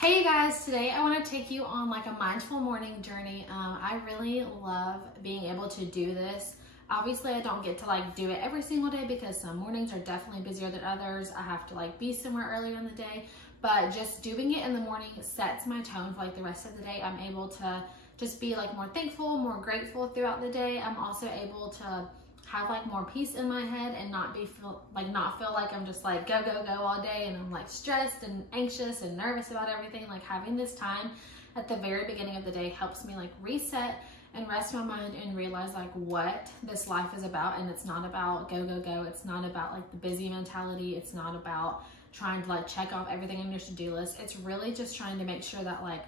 Hey you guys, today I want to take you on like a mindful morning journey. I really love being able to do this. Obviously I don't get to like do it every single day because some mornings are definitely busier than others. I have to like be somewhere earlier in the day, but just doing it in the morning sets my tone for like the rest of the day. I'm able to just be like more thankful, more grateful throughout the day. I'm also able to have like more peace in my head and not feel like I'm just like go all day and I'm like stressed and anxious and nervous about everything. Like having this time at the very beginning of the day helps me like reset and rest my mind and realize like what this life is about. And it's not about go. It's not about like the busy mentality. It's not about trying to like check off everything on your to-do list. It's really just trying to make sure that like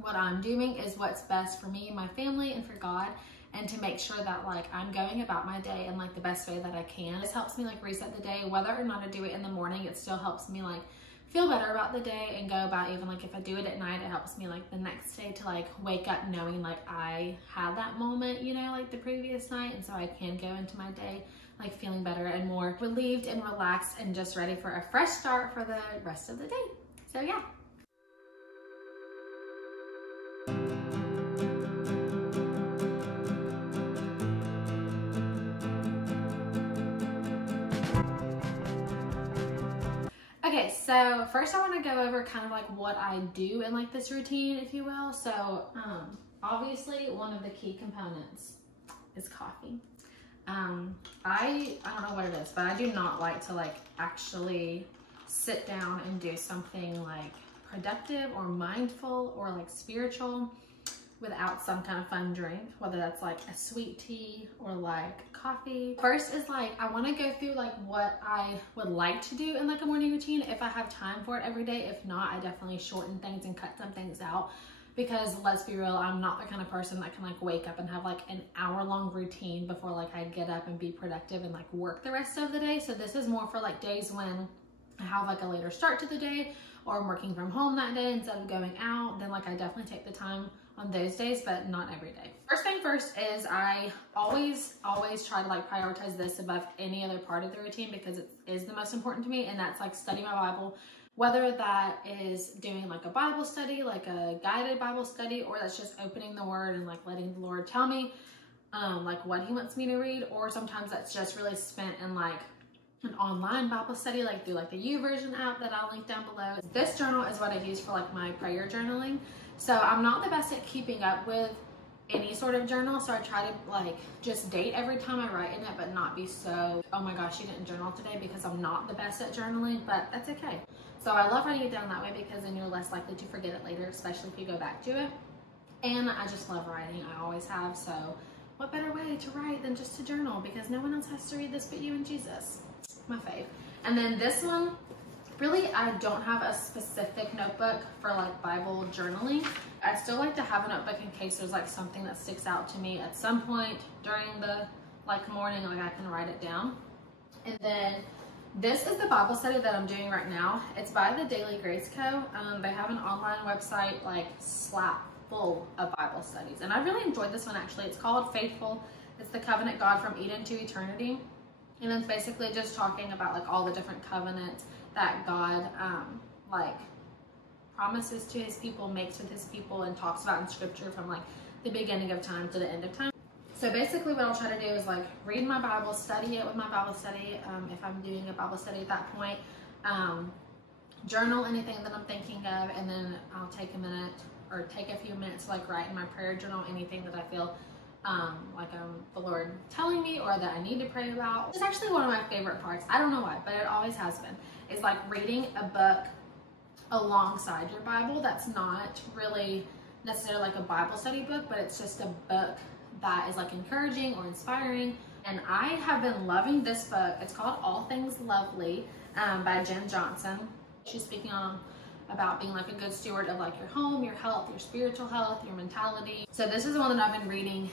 what I'm doing is what's best for me, my family, and for God, and to make sure that like I'm going about my day in like the best way that I can. This helps me like reset the day. Whether or not I do it in the morning, it still helps me like feel better about the day and go about, even like if I do it at night, it helps me like the next day to like wake up knowing like I had that moment, you know, like the previous night, and so I can go into my day like feeling better and more relieved and relaxed and just ready for a fresh start for the rest of the day. So yeah. Okay, so first I want to go over kind of like what I do in like this routine, if you will. So obviously one of the key components is coffee. I don't know what it is, but I do not like to like actually sit down and do something like productive or mindful or like spiritual without some kind of fun drink, whether that's like a sweet tea or like coffee. First is like, I want to go through like what I would like to do in like a morning routine if I have time for it every day. If not, I definitely shorten things and cut some things out, because let's be real, I'm not the kind of person that can like wake up and have like an hour-long routine before like I get up and be productive and like work the rest of the day. So this is more for like days when I have like a later start to the day, or I'm working from home that day instead of going out. Then like I definitely take the time on those days, but not every day. First thing first is I always try to like prioritize this above any other part of the routine, because it is the most important to me, and that's like studying my Bible. Whether that is doing like a Bible study, like a guided Bible study, or that's just opening the word and like letting the Lord tell me like what he wants me to read, or sometimes that's just really spent in like an online Bible study, like through like the YouVersion app that I'll link down below. This journal is what I use for like my prayer journaling. So I'm not the best at keeping up with any sort of journal, so I try to like just date every time I write in it, but not be so, oh my gosh, you didn't journal today, because I'm not the best at journaling, but that's okay. So I love writing it down that way, because then you're less likely to forget it later, especially if you go back to it. And I just love writing, I always have, so what better way to write than just to journal, because no one else has to read this but you and Jesus. My fave. And then this one, really, I don't have a specific notebook for like Bible journaling. I still like to have a notebook in case there's like something that sticks out to me at some point during the like morning, like I can write it down. And then this is the Bible study that I'm doing right now. It's by the Daily Grace Co. They have an online website like slap full of Bible studies, and I really enjoyed this one actually. It's called Faithful. It's the Covenant God from Eden to Eternity. And it's basically just talking about like all the different covenants that God like promises to his people, makes with his people, and talks about in scripture from like the beginning of time to the end of time. So basically what I'll try to do is like read my Bible, study it with my Bible study, if I'm doing a Bible study at that point, journal anything that I'm thinking of, and then I'll take a minute or take a few minutes to like write in my prayer journal anything that I feel like the Lord telling me or that I need to pray about. It's actually one of my favorite parts. I don't know why, but it always has been. It's like reading a book alongside your Bible that's not really necessarily like a Bible study book, but it's just a book that is like encouraging or inspiring. And I have been loving this book. It's called All Things Lovely by Jen Johnson. She's speaking on about being like a good steward of like your home, your health, your spiritual health, your mentality. So this is the one that I've been reading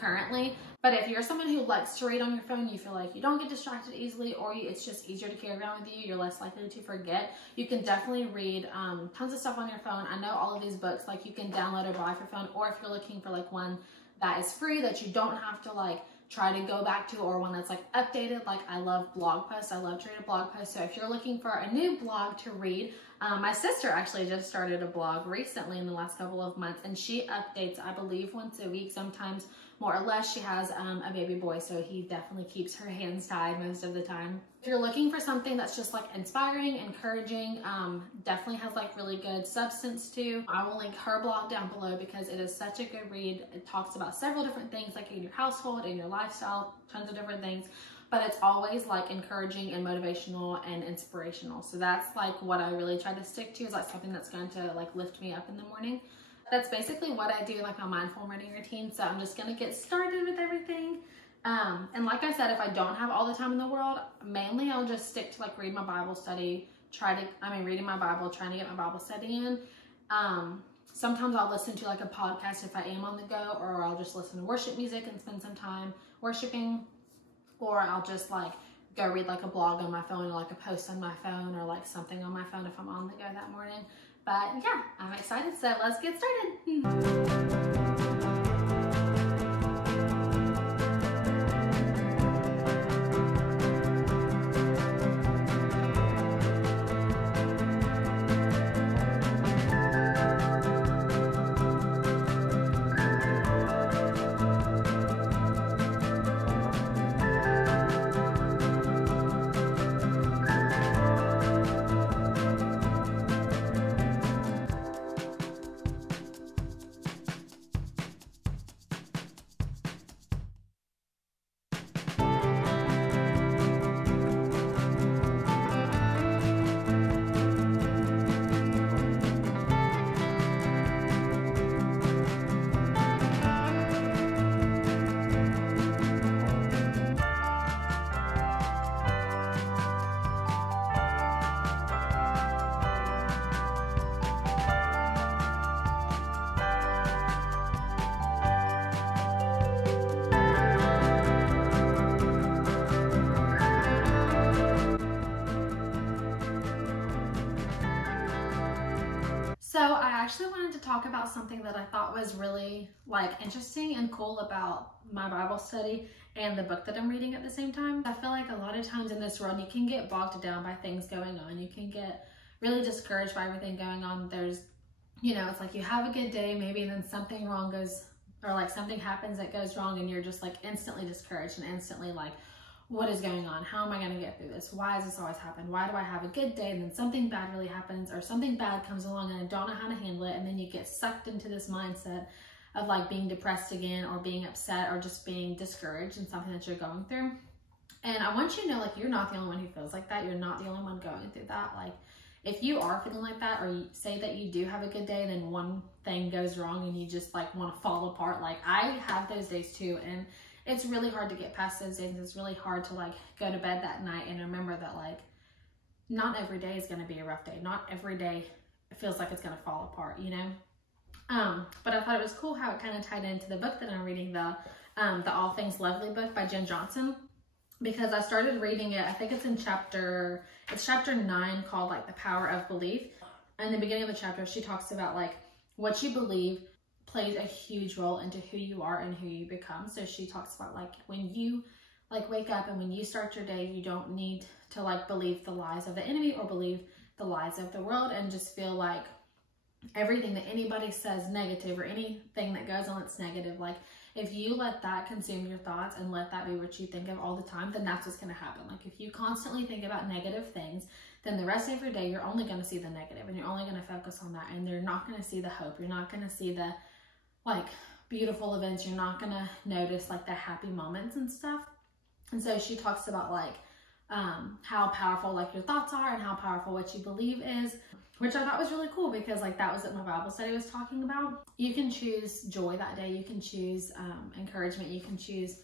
currently. But if you're someone who likes to read on your phone, you feel like you don't get distracted easily, or it's just easier to carry around with you, you're less likely to forget, you can definitely read tons of stuff on your phone. I know all of these books like you can download or buy for phone, or if you're looking for like one that is free that you don't have to like try to go back to, or one that's like updated. Like I love blog posts. I love to read a blog post. So if you're looking for a new blog to read, My sister actually just started a blog recently in the last couple of months, and she updates, I believe, once a week, sometimes more or less. She has a baby boy, so he definitely keeps her hands tied most of the time. If you're looking for something that's just like inspiring, encouraging, definitely has like really good substance too, I will link her blog down below because it is such a good read. It talks about several different things like in your household, in your lifestyle, tons of different things. But it's always like encouraging and motivational and inspirational. So that's like what I really try to stick to, is like something that's going to like lift me up in the morning. That's basically what I do, like my mindful morning routine. So I'm just gonna get started with everything. And like I said, if I don't have all the time in the world, mainly I'll just stick to like read my Bible study, reading my Bible, trying to get my Bible study in. Sometimes I'll listen to like a podcast if I am on the go, or I'll just listen to worship music and spend some time worshiping. Or I'll just like go read like a blog on my phone, or like a post on my phone, or like something on my phone if I'm on the go that morning. But yeah, I'm excited, so let's get started. So I actually wanted to talk about something that I thought was really like interesting and cool about my Bible study and the book that I'm reading at the same time. I feel like a lot of times in this world, you can get bogged down by things going on. You can get really discouraged by everything going on. There's, you know, it's like you have a good day maybe, and then something wrong goes, or like something happens that goes wrong, and you're just like instantly discouraged and instantly like, what is going on? How am I going to get through this? Why does this always happen? Why do I have a good day and then something bad really happens, or something bad comes along and I don't know how to handle it? And then you get sucked into this mindset of like being depressed again, or being upset, or just being discouraged in something that you're going through. And I want you to know, like, you're not the only one who feels like that. You're not the only one going through that. Like, if you are feeling like that, or you say that you do have a good day and then one thing goes wrong and you just like want to fall apart, like I have those days too. And it's really hard to get past those days. It's really hard to like go to bed that night and remember that like not every day is going to be a rough day. Not every day it feels like it's going to fall apart, you know? But I thought it was cool how it kind of tied into the book that I'm reading, the All Things Lovely book by Jen Johnson, because I started reading it. I think it's in chapter 9, called like The Power of Belief. And in the beginning of the chapter, she talks about like what you believe plays a huge role into who you are and who you become. So she talks about like when you like wake up and when you start your day, you don't need to like believe the lies of the enemy or believe the lies of the world and just feel like everything that anybody says negative, or anything that goes on that's negative. Like if you let that consume your thoughts and let that be what you think of all the time, then that's what's going to happen. Like if you constantly think about negative things, then the rest of your day, you're only going to see the negative, and you're only going to focus on that, and you're not going to see the hope. You're not going to see the like beautiful events. You're not going to notice like the happy moments and stuff. And so she talks about like how powerful like your thoughts are and how powerful what you believe is, which I thought was really cool, because like that was what my Bible study was talking about. You can choose joy that day. You can choose encouragement. You can choose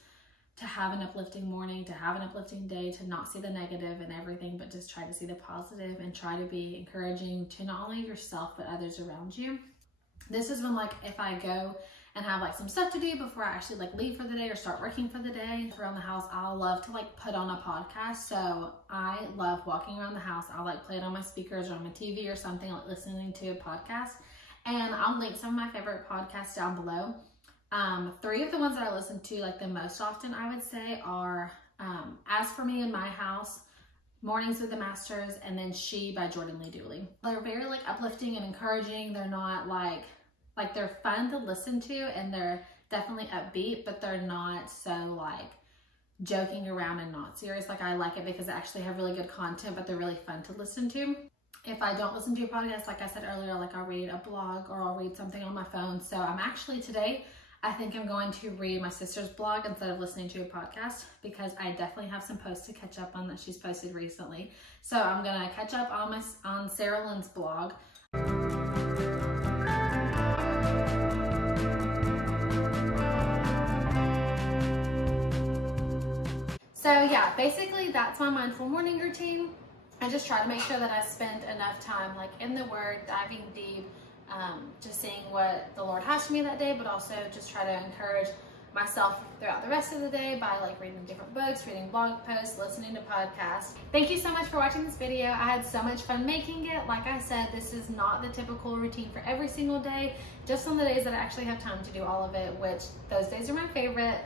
to have an uplifting morning, to have an uplifting day, to not see the negative and everything, but just try to see the positive and try to be encouraging to not only yourself, but others around you. This is when like if I go and have like some stuff to do before I actually like leave for the day or start working for the day around the house, I'll love to like put on a podcast. So I love walking around the house. I'll like play it on my speakers or on my TV or something, like listening to a podcast. And I'll link some of my favorite podcasts down below. 3 of the ones that I listen to like the most often, I would say, are As For Me in My House, Mornings with the Masters, and then She by Jordan Lee Dooley. They're very like uplifting and encouraging. They're not like they're fun to listen to, and they're definitely upbeat, but they're not so like joking around and not serious. Like I like it because they actually have really good content, but they're really fun to listen to. If I don't listen to a podcast, like I said earlier, like I'll read a blog or I'll read something on my phone. So I'm actually today, I think I'm going to read my sister's blog instead of listening to a podcast, because I definitely have some posts to catch up on that she's posted recently. So I'm gonna catch up on Sarah Lynn's blog. So yeah, basically that's my mindful morning routine. I just try to make sure that I spend enough time like in the Word, diving deep, just seeing what the Lord has for me that day, but also just try to encourage myself throughout the rest of the day by like reading different books, reading blog posts, listening to podcasts. Thank you so much for watching this video. I had so much fun making it. Like I said, this is not the typical routine for every single day, just on the days that I actually have time to do all of it, which those days are my favorite.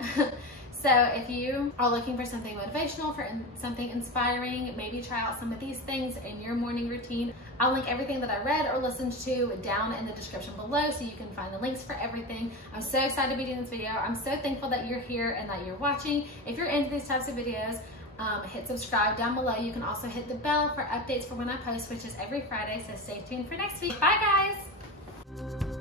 So if you are looking for something motivational, for something inspiring, maybe try out some of these things in your morning routine. I'll link everything that I read or listened to down in the description below so you can find the links for everything. I'm so excited to be doing this video. I'm so thankful that you're here and that you're watching. If you're into these types of videos, hit subscribe down below. You can also hit the bell for updates for when I post, which is every Friday, so stay tuned for next week. Bye guys!